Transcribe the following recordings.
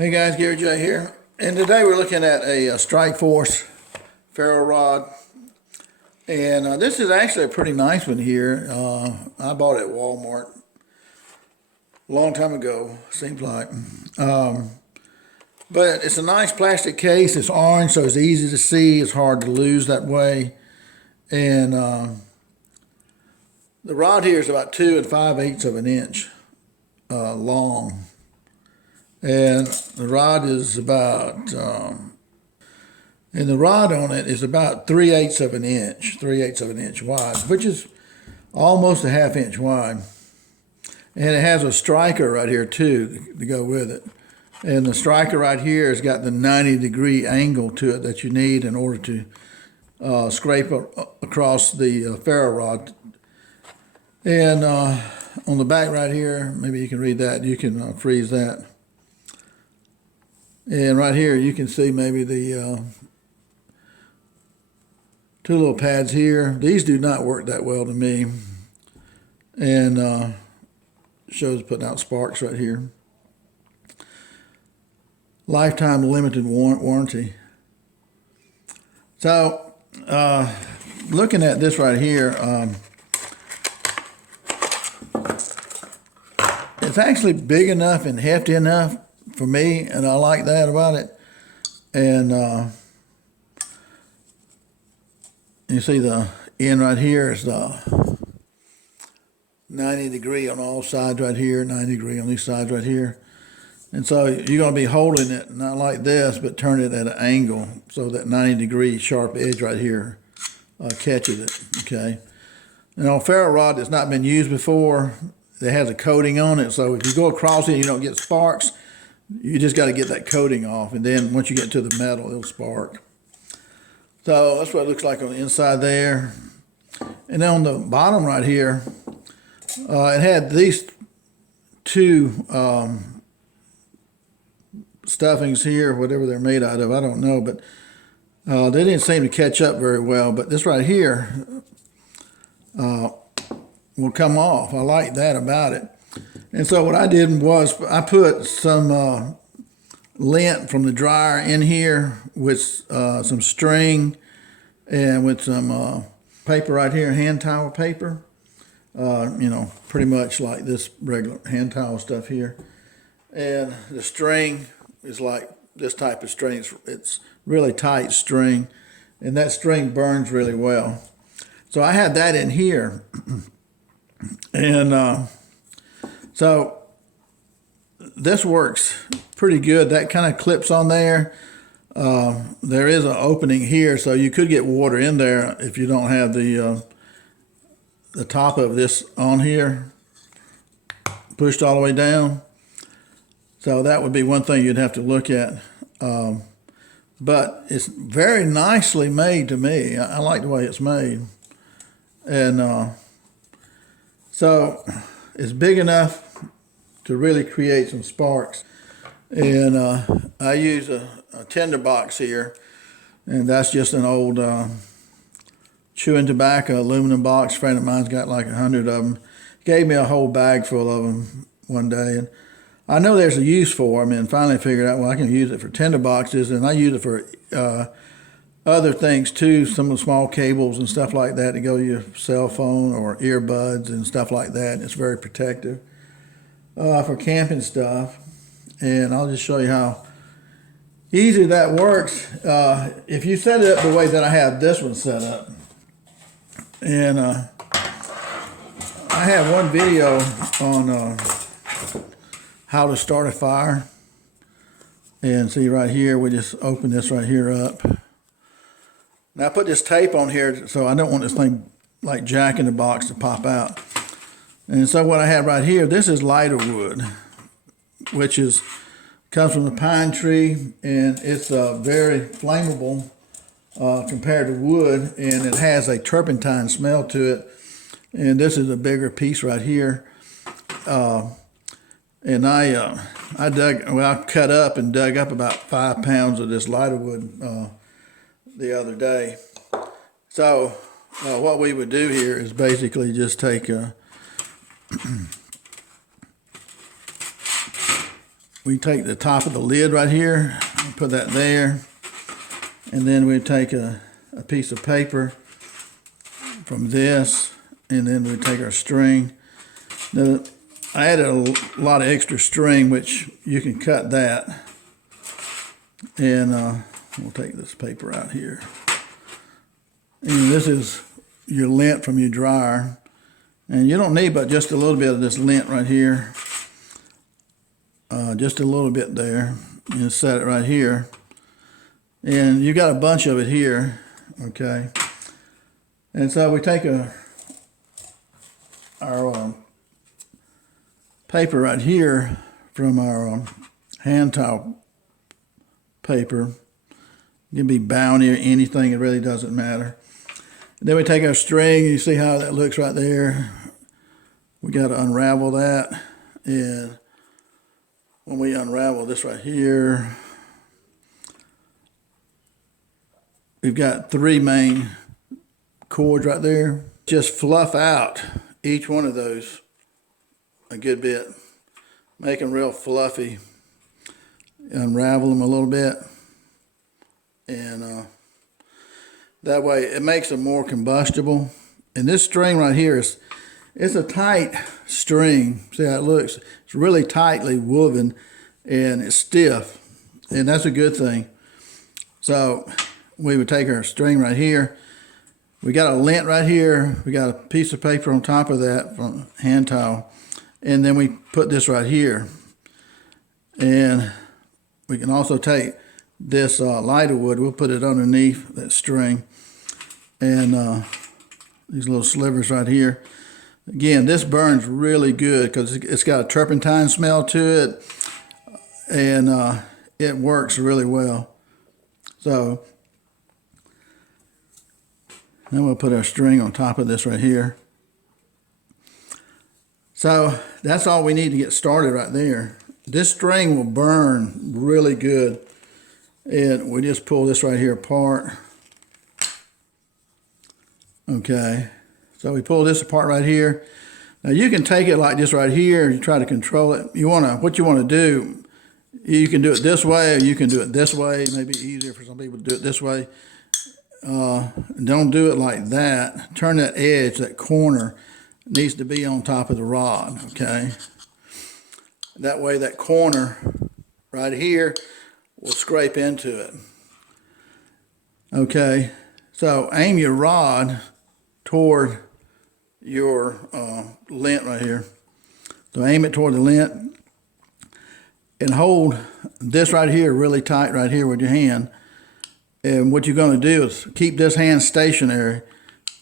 Hey guys, Gary J here, and today we're looking at a StrikeForce Ferro rod, and this is actually a pretty nice one here. I bought it at Walmart a long time ago, seems like, but it's a nice plastic case. It's orange, so it's easy to see. It's hard to lose that way, and the rod here is about 2 5/8 of an inch long. And the rod is about, and the rod on it is about 3/8 of an inch wide, which is almost a 1/2 inch wide. And it has a striker right here too to go with it. And the striker right here has got the 90-degree angle to it that you need in order to scrape across the ferro rod. And on the back right here, maybe you can read that, you can freeze that. And right here, you can see maybe the 2 little pads here. These do not work that well to me. And shows putting out sparks right here. Lifetime limited warranty. So, looking at this right here, it's actually big enough and hefty enough for me, and I like that about it. And you see the end right here is the 90-degree on all sides right here, 90-degree on these sides right here. And so you're going to be holding it not like this, but turn it at an angle so that 90-degree sharp edge right here catches it, okay? And on a ferro rod that's not been used before, it has a coating on it, so if you go across it and you don't get sparks, you just got to get that coating off, and then once you get to the metal, it'll spark. So that's what it looks like on the inside there. And then on the bottom right here, it had these 2 stuffings here, whatever they're made out of, I don't know, but they didn't seem to catch up very well. But this right here will come off. I like that about it. And so what I did was I put some lint from the dryer in here with some string and with some paper right here, hand towel paper. You know, pretty much like this regular hand towel stuff here. And the string is like this type of string. It's really tight string, and that string burns really well. So I had that in here. And so this works pretty good. That kind of clips on there. There is an opening here, so you could get water in there if you don't have the top of this on here pushed all the way down. So that would be one thing you'd have to look at. But it's very nicely made to me. I like the way it's made. And so it's big enough to really create some sparks. And I use a tinderbox here, and that's just an old chewing tobacco aluminum box. A friend of mine's got like 100 of them. Gave me a whole bag full of them one day, and I know there's a use for them, and finally figured out, well, I can use it for tinderboxes, and I use it for other things too, some of the small cables and stuff like that to go to your cell phone or earbuds and stuff like that. It's very protective for camping stuff. And I'll just show you how easy that works. If you set it up the way that I have this one set up, and I have one video on how to start a fire. And see right here, we just open this right here up. Now I put this tape on here so I don't want this thing like Jack in the Box to pop out. And so what I have right here, this is lighter wood, which comes from the pine tree, and it's very flammable compared to wood, and it has a turpentine smell to it. And this is a bigger piece right here. And I cut up and dug up about 5 pounds of this lighter wood the other day. So what we would do here is basically just take we take the top of the lid right here and put that there. And then we take a piece of paper from this, and then we take our string. Now, I added a lot of extra string, which you can cut that. And we'll take this paper out here. And this is your lint from your dryer. And you don't need but just a little bit of this lint right here. Just a little bit there. You set it right here. And you got a bunch of it here, okay? And so we take our paper right here from our hand towel paper. It can be bounty or anything, it really doesn't matter. And then we take our string, you see how that looks right there. We got to unravel that. And when we unravel this right here, we've got 3 main cords right there. Just fluff out each one of those a good bit. Make them real fluffy. Unravel them a little bit. And that way it makes them more combustible. And this string right here it's a tight string. See how it looks? It's really tightly woven and it's stiff. And that's a good thing. So we would take our string right here. We got a lint right here. We got a piece of paper on top of that from hand towel. And then we put this right here. And we can also take this lighter wood. We'll put it underneath that string. And these little slivers right here. Again, this burns really good because it's got a turpentine smell to it. And it works really well. So then we'll put our string on top of this right here. So that's all we need to get started right there. This string will burn really good. And we just pull this right here apart. Okay, so we pull this apart right here. Now you can take it like this right here. You try to control it. What you want to do, you can do it this way or you can do it this way. It may be easier for some people to do it this way. Don't do it like that. Turn that edge, that corner, needs to be on top of the rod, okay? That way that corner right here will scrape into it. Okay, so aim your rod toward your lint right here. So aim it toward the lint and hold this right here really tight right here with your hand. And what you're going to do is keep this hand stationary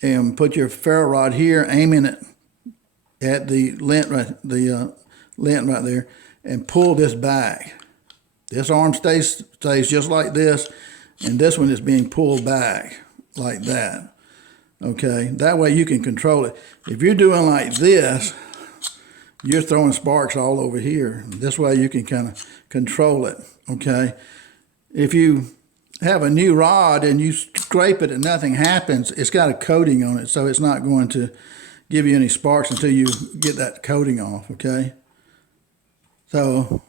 and put your ferro rod here, aiming it at the lint right there, and pull this back. This arm stays just like this, and this one is being pulled back like that. Okay, that way you can control it. If you're doing like this, you're throwing sparks all over here. This way you can kind of control it, okay? If you have a new rod and you scrape it and nothing happens, it's got a coating on it, so it's not going to give you any sparks until you get that coating off, okay? So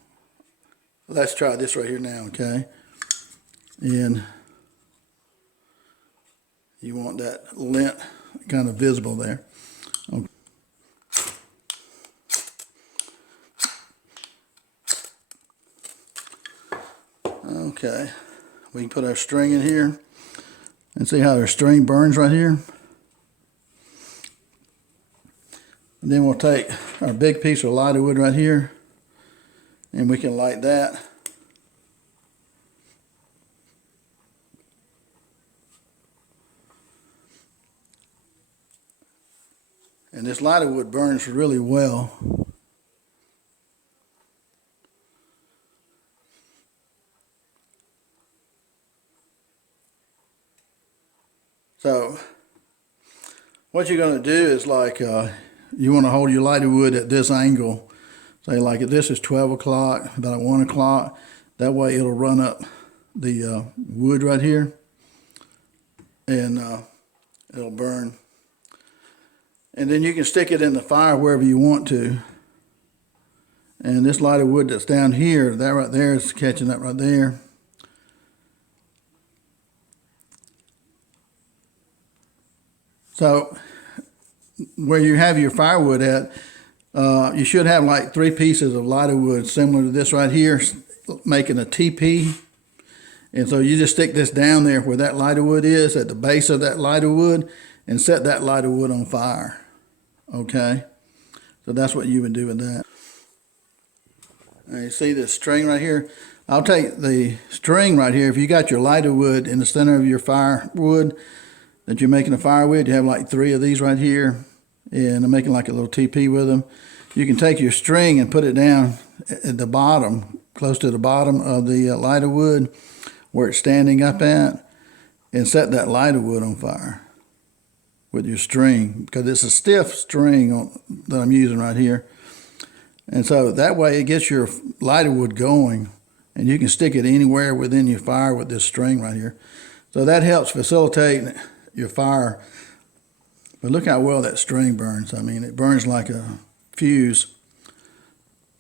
let's try this right here now, okay? And you want that lint kind of visible there. Okay. Okay, we can put our string in here and see how our string burns right here. And then we'll take our big piece of lighter wood right here and we can light that. And this lighter wood burns really well. So what you're going to do is like you want to hold your lighter wood at this angle. Say like if this is 12 o'clock, about 1 o'clock, that way it'll run up the wood right here and it'll burn. And then you can stick it in the fire wherever you want to. And this lighter wood that's down here, that right there is catching that right there. So where you have your firewood at, you should have like 3 pieces of lighter wood similar to this right here, making a TP. And so you just stick this down there where that lighter wood is, at the base of that lighter wood, and set that lighter wood on fire. Okay? So that's what you would do with that. Now you see this string right here? I'll take the string right here. If you got your lighter wood in the center of your firewood that you're making a fire with, you have like 3 of these right here, and I'm making like a little TP with them. You can take your string and put it down at the bottom, close to the bottom of the lighter wood, where it's standing up at, and set that lighter wood on fire with your string, because it's a stiff string that I'm using right here. And so that way it gets your lighter wood going, and you can stick it anywhere within your fire with this string right here. So that helps facilitate your fire. But look how well that string burns. I mean, it burns like a fuse.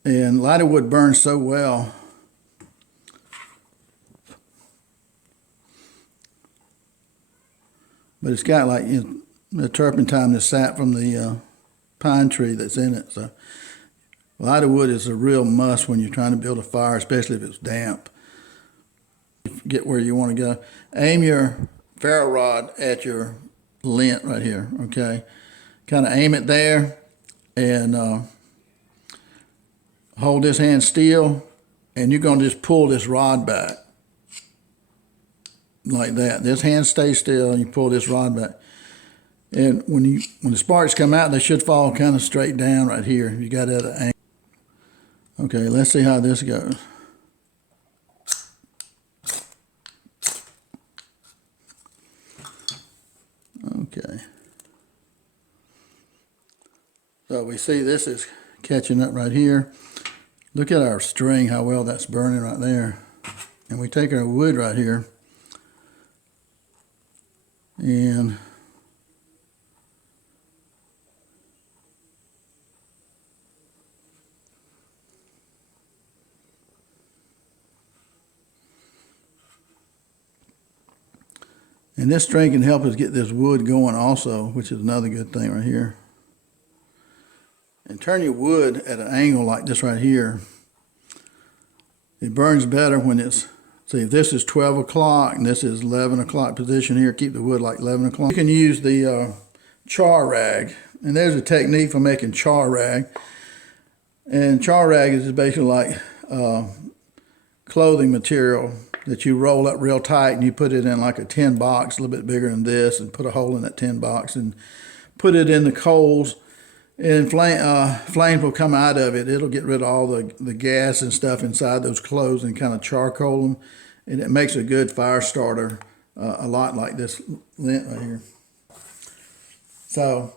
And lighter wood burns so well. But it's got like, the turpentine that's sap from the pine tree that's in it. So lighter wood is a real must when you're trying to build a fire, especially if it's damp. Get where you want to go. Aim your ferro rod at your lint right here, okay? Kind of aim it there, and hold this hand still, and you're going to just pull this rod back like that. This hand stays still, and you pull this rod back. And when the sparks come out, they should fall kind of straight down right here. You got it at an angle. Okay, let's see how this goes. Okay. So we see this is catching up right here. Look at our string, how well that's burning right there. And we take our wood right here, and this string can help us get this wood going also, which is another good thing right here. And turn your wood at an angle like this right here. It burns better when it's, see, if this is 12 o'clock and this is 11 o'clock position here, keep the wood like 11 o'clock. You can use the Char Rag. And there's a technique for making Char Rag. And Char Rag is basically like clothing material that you roll up real tight, and you put it in like a tin box, a little bit bigger than this, and put a hole in that tin box and put it in the coals, and flames will come out of it. It'll get rid of all the gas and stuff inside those clothes and kind of charcoal them, and it makes a good fire starter, a lot like this lint right here. So,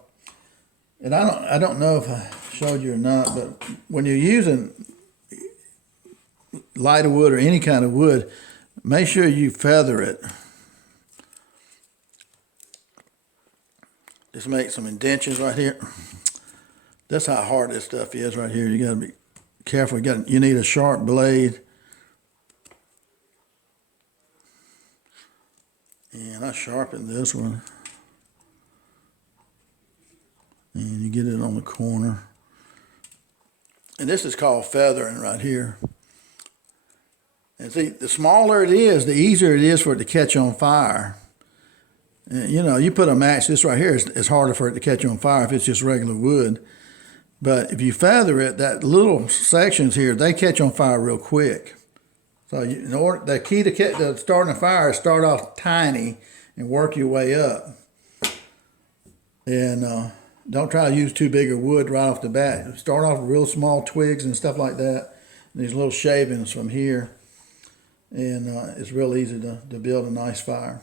and I don't know if I showed you or not, but when you're using lighter wood or any kind of wood, make sure you feather it. Just make some indentions right here. That's how hard this stuff is right here. You got to be careful. You need a sharp blade. And I sharpened this one. And you get it on the corner. And this is called feathering right here. And see, the smaller it is, the easier it is for it to catch on fire. And, you know, you put a match, this right here, it's harder for it to catch on fire if it's just regular wood. But if you feather it, that little sections here, they catch on fire real quick. So the key to starting a fire is start off tiny and work your way up. And don't try to use too big a wood right off the bat. Start off with real small twigs and stuff like that. And these little shavings from here. And it's real easy to build a nice fire.